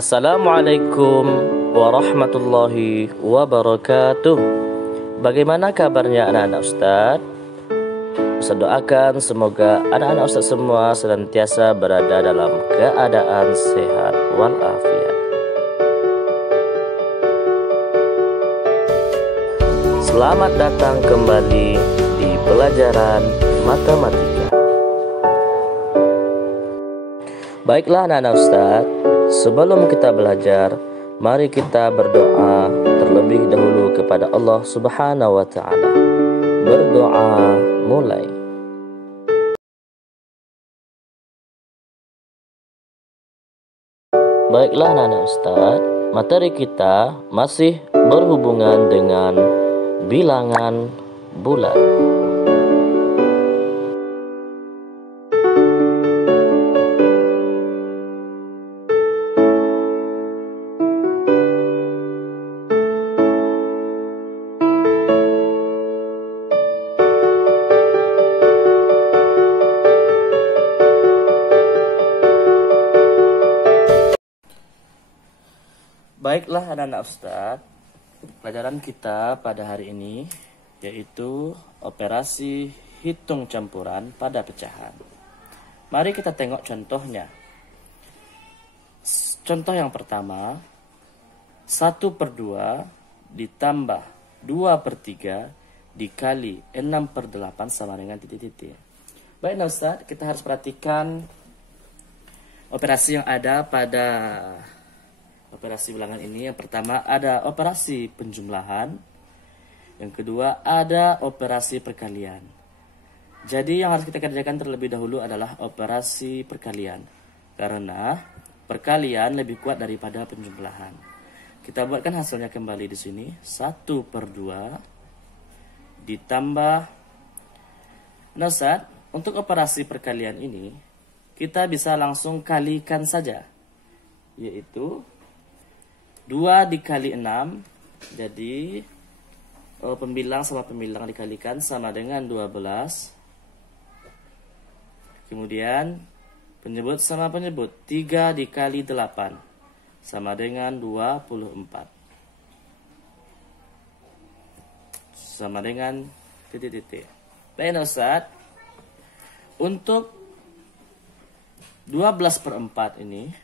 Assalamualaikum warahmatullahi wabarakatuh. Bagaimana kabarnya anak-anak Ustadz? Ustadz doakan semoga anak-anak Ustadz semua senantiasa berada dalam keadaan sehat walafiat. Selamat datang kembali di pelajaran matematika. Baiklah anak-anak Ustadz, sebelum kita belajar, mari kita berdoa terlebih dahulu kepada Allah Subhanahu wa Ta'ala. Berdoa mulai. Baiklah anak-anak Ustadz, materi kita masih berhubungan dengan bilangan bulat. Baiklah anak-anak Ustadz, pelajaran kita pada hari ini yaitu operasi hitung campuran pada pecahan. Mari kita tengok contohnya. Contoh yang pertama, 1/2 ditambah 2/3 dikali 6/8 sama dengan titik-titik. Baik anak Ustadz, kita harus perhatikan operasi yang ada pada operasi bilangan ini. Yang pertama ada operasi penjumlahan, yang kedua ada operasi perkalian. Jadi yang harus kita kerjakan terlebih dahulu adalah operasi perkalian, karena perkalian lebih kuat daripada penjumlahan. Kita buatkan hasilnya kembali di sini. 1/2 ditambah, nah Ustadz, untuk operasi perkalian ini kita bisa langsung kalikan saja, yaitu 2 dikali 6, jadi pembilang sama pembilang dikalikan sama dengan 12. Kemudian penyebut sama penyebut, 3 dikali 8 sama dengan 24. Sama dengan titik-titik. Baik Ustadz, untuk 12/4 ini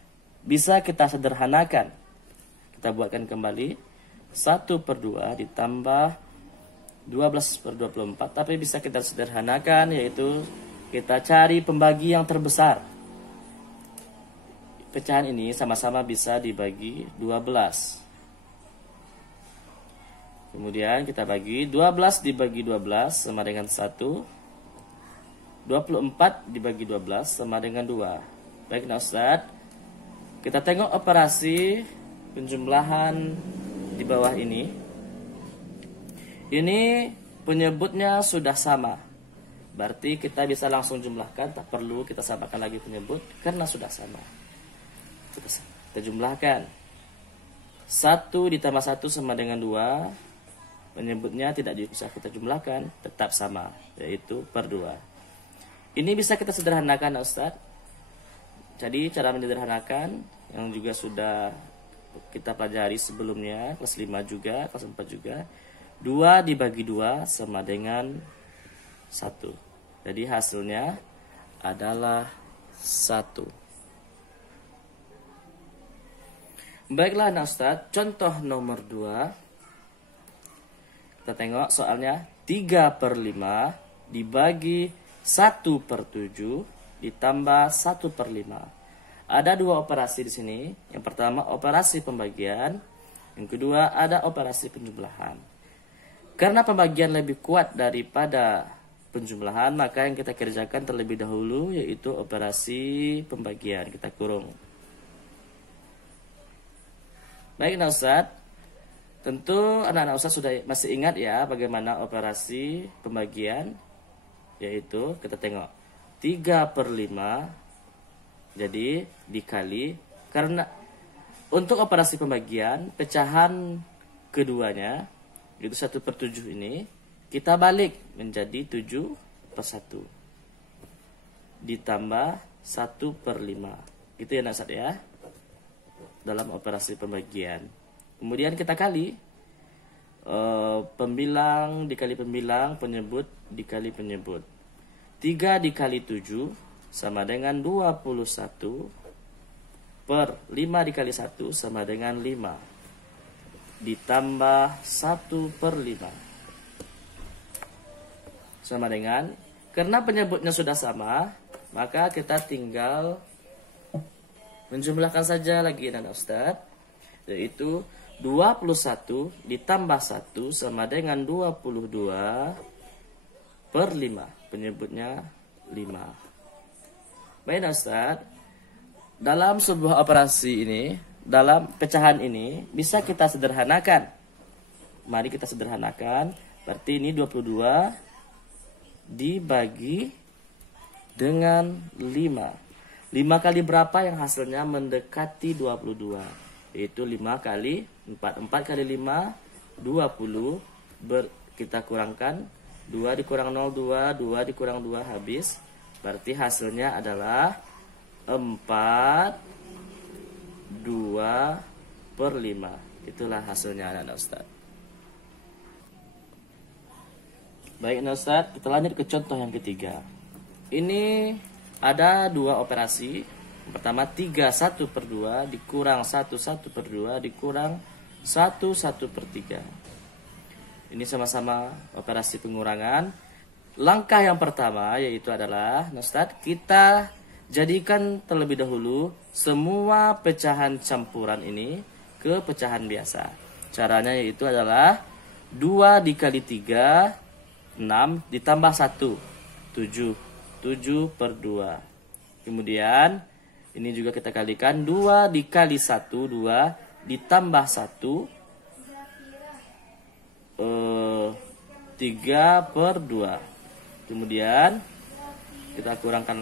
bisa kita sederhanakan. Kita buatkan kembali 1/2 ditambah 12/24, tapi bisa kita sederhanakan, yaitu kita cari pembagi yang terbesar. Pecahan ini sama-sama bisa dibagi 12. Kemudian kita bagi 12 dibagi 12 sama dengan 1. 24 dibagi 12 sama dengan 2. Baik nah Ustadz, kita tengok operasi penjumlahan di bawah ini. Ini penyebutnya sudah sama, berarti kita bisa langsung jumlahkan, tak perlu kita samakan lagi penyebut karena sudah sama. Kita jumlahkan. 1 ditambah 1 sama dengan 2. Penyebutnya tidak bisa kita jumlahkan, tetap sama, yaitu per 2. Ini bisa kita sederhanakan Ustadz. Jadi cara menyederhanakan yang juga sudah kita pelajari sebelumnya, kelas 5 juga, kelas 4 juga. 2 dibagi 2 sama dengan 1. Jadi hasilnya adalah 1. Baiklah anak Ustadz, contoh nomor 2. Kita tengok soalnya. 3/5 dibagi 1/7 ditambah 1/5. Ada 2 operasi di sini. Yang pertama operasi pembagian, yang kedua ada operasi penjumlahan. Karena pembagian lebih kuat daripada penjumlahan, maka yang kita kerjakan terlebih dahulu yaitu operasi pembagian. Kita kurung. Baik nah Ustadz, tentu anak-anak Ustadz sudah masih ingat ya bagaimana operasi pembagian, yaitu kita tengok 3/5 jadi dikali, karena untuk operasi pembagian pecahan keduanya itu 1/7 ini kita balik menjadi 7/1 ditambah 1/5 gitu ya Nasad ya. dalam operasi pembagian. Kemudian kita kali pembilang dikali pembilang, penyebut dikali penyebut. 3 dikali 7 sama dengan 21 per 5 dikali 1 sama dengan 5 ditambah 1 per 5 sama dengan, karena penyebutnya sudah sama, maka kita tinggal menjumlahkan saja lagi Nana Ustadz, yaitu 21 ditambah 1 sama dengan 22 per 5, penyebutnya 5. Baik Nana Ustadz, dalam sebuah operasi ini, dalam pecahan ini bisa kita sederhanakan. Mari kita sederhanakan. Berarti ini 22 dibagi dengan 5. 5 kali berapa yang hasilnya mendekati 22? Yaitu 5 kali 4. 4 kali 5, 20. Kita kurangkan. 2 dikurang 0, 2. 2 dikurang 2, habis. Berarti hasilnya adalah 4 2 per 5. Itulah hasilnya anak-anak Ustadz. Baik anak Ustadz, kita lanjut ke contoh yang ketiga. Ini ada dua operasi. Pertama 3 1 per 2 dikurang 1 1 per 2 dikurang 1 1 per 3. Ini sama-sama operasi pengurangan. Langkah yang pertama yaitu adalah Ustadz, kita jadikan terlebih dahulu semua pecahan campuran ini ke pecahan biasa. Caranya yaitu adalah 2 dikali 3, 6 ditambah 1, 7. 7 per 2. Kemudian ini juga kita kalikan 2 dikali 1, 2 ditambah 1, 3 per 2. Kemudian kita kurangkan,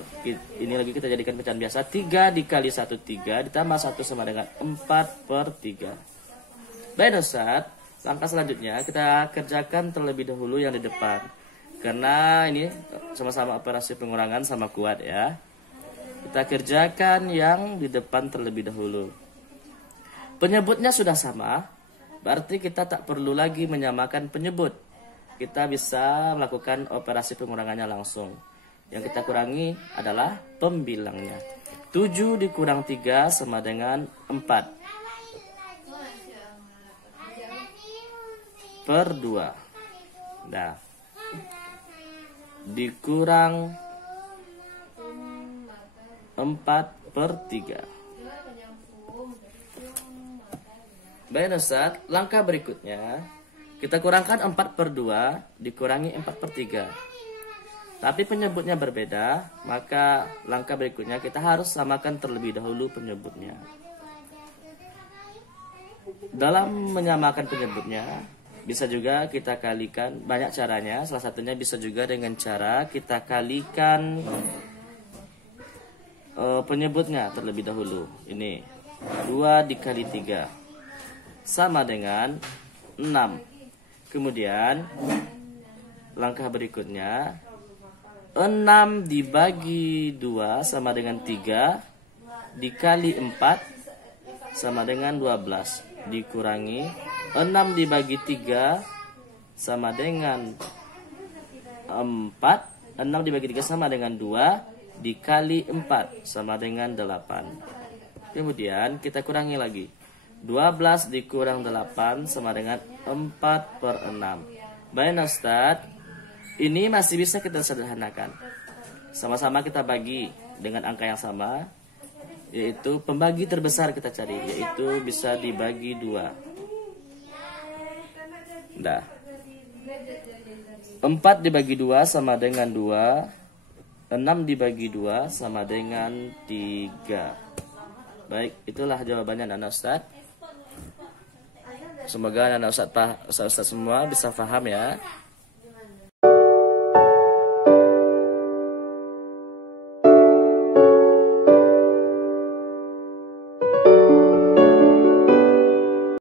ini lagi kita jadikan pecahan biasa. 3 dikali 1, 3 ditambah 1 sama dengan 4 per 3. Baik Ustaz, langkah selanjutnya kita kerjakan terlebih dahulu yang di depan, karena ini sama-sama operasi pengurangan sama kuat ya. Kita kerjakan yang di depan terlebih dahulu. Penyebutnya sudah sama, berarti kita tak perlu lagi menyamakan penyebut. Kita bisa melakukan operasi pengurangannya langsung. Yang kita kurangi adalah pembilangnya. 7 dikurang 3 sama dengan 4 per 2. Nah, dikurang 4 per 3. Baik Ustaz, langkah berikutnya kita kurangkan 4 per 2 dikurangi 4 per 3. Tapi penyebutnya berbeda, maka langkah berikutnya kita harus samakan terlebih dahulu penyebutnya. Dalam menyamakan penyebutnya, bisa juga kita kalikan, banyak caranya. Salah satunya bisa juga dengan cara kita kalikan penyebutnya terlebih dahulu. Ini 2 dikali 3 sama dengan 6. Kemudian langkah berikutnya 6 dibagi 2 sama dengan 3 dikali 4 sama dengan 12 dikurangi 6 dibagi 3 sama dengan 4. 6 dibagi 3 sama dengan 2 dikali 4 sama dengan 8. Kemudian kita kurangi lagi. 12 dikurang 8 sama dengan 4 per 6. Baik Ustaz, ini masih bisa kita sederhanakan. Sama-sama kita bagi dengan angka yang sama, yaitu pembagi terbesar kita cari, yaitu bisa dibagi 2. Nah, 4 dibagi 2 sama dengan 2, 6 dibagi 2 sama dengan 3. Baik, itulah jawabannya anak Ustaz. Semoga anak Ustaz semua bisa paham ya.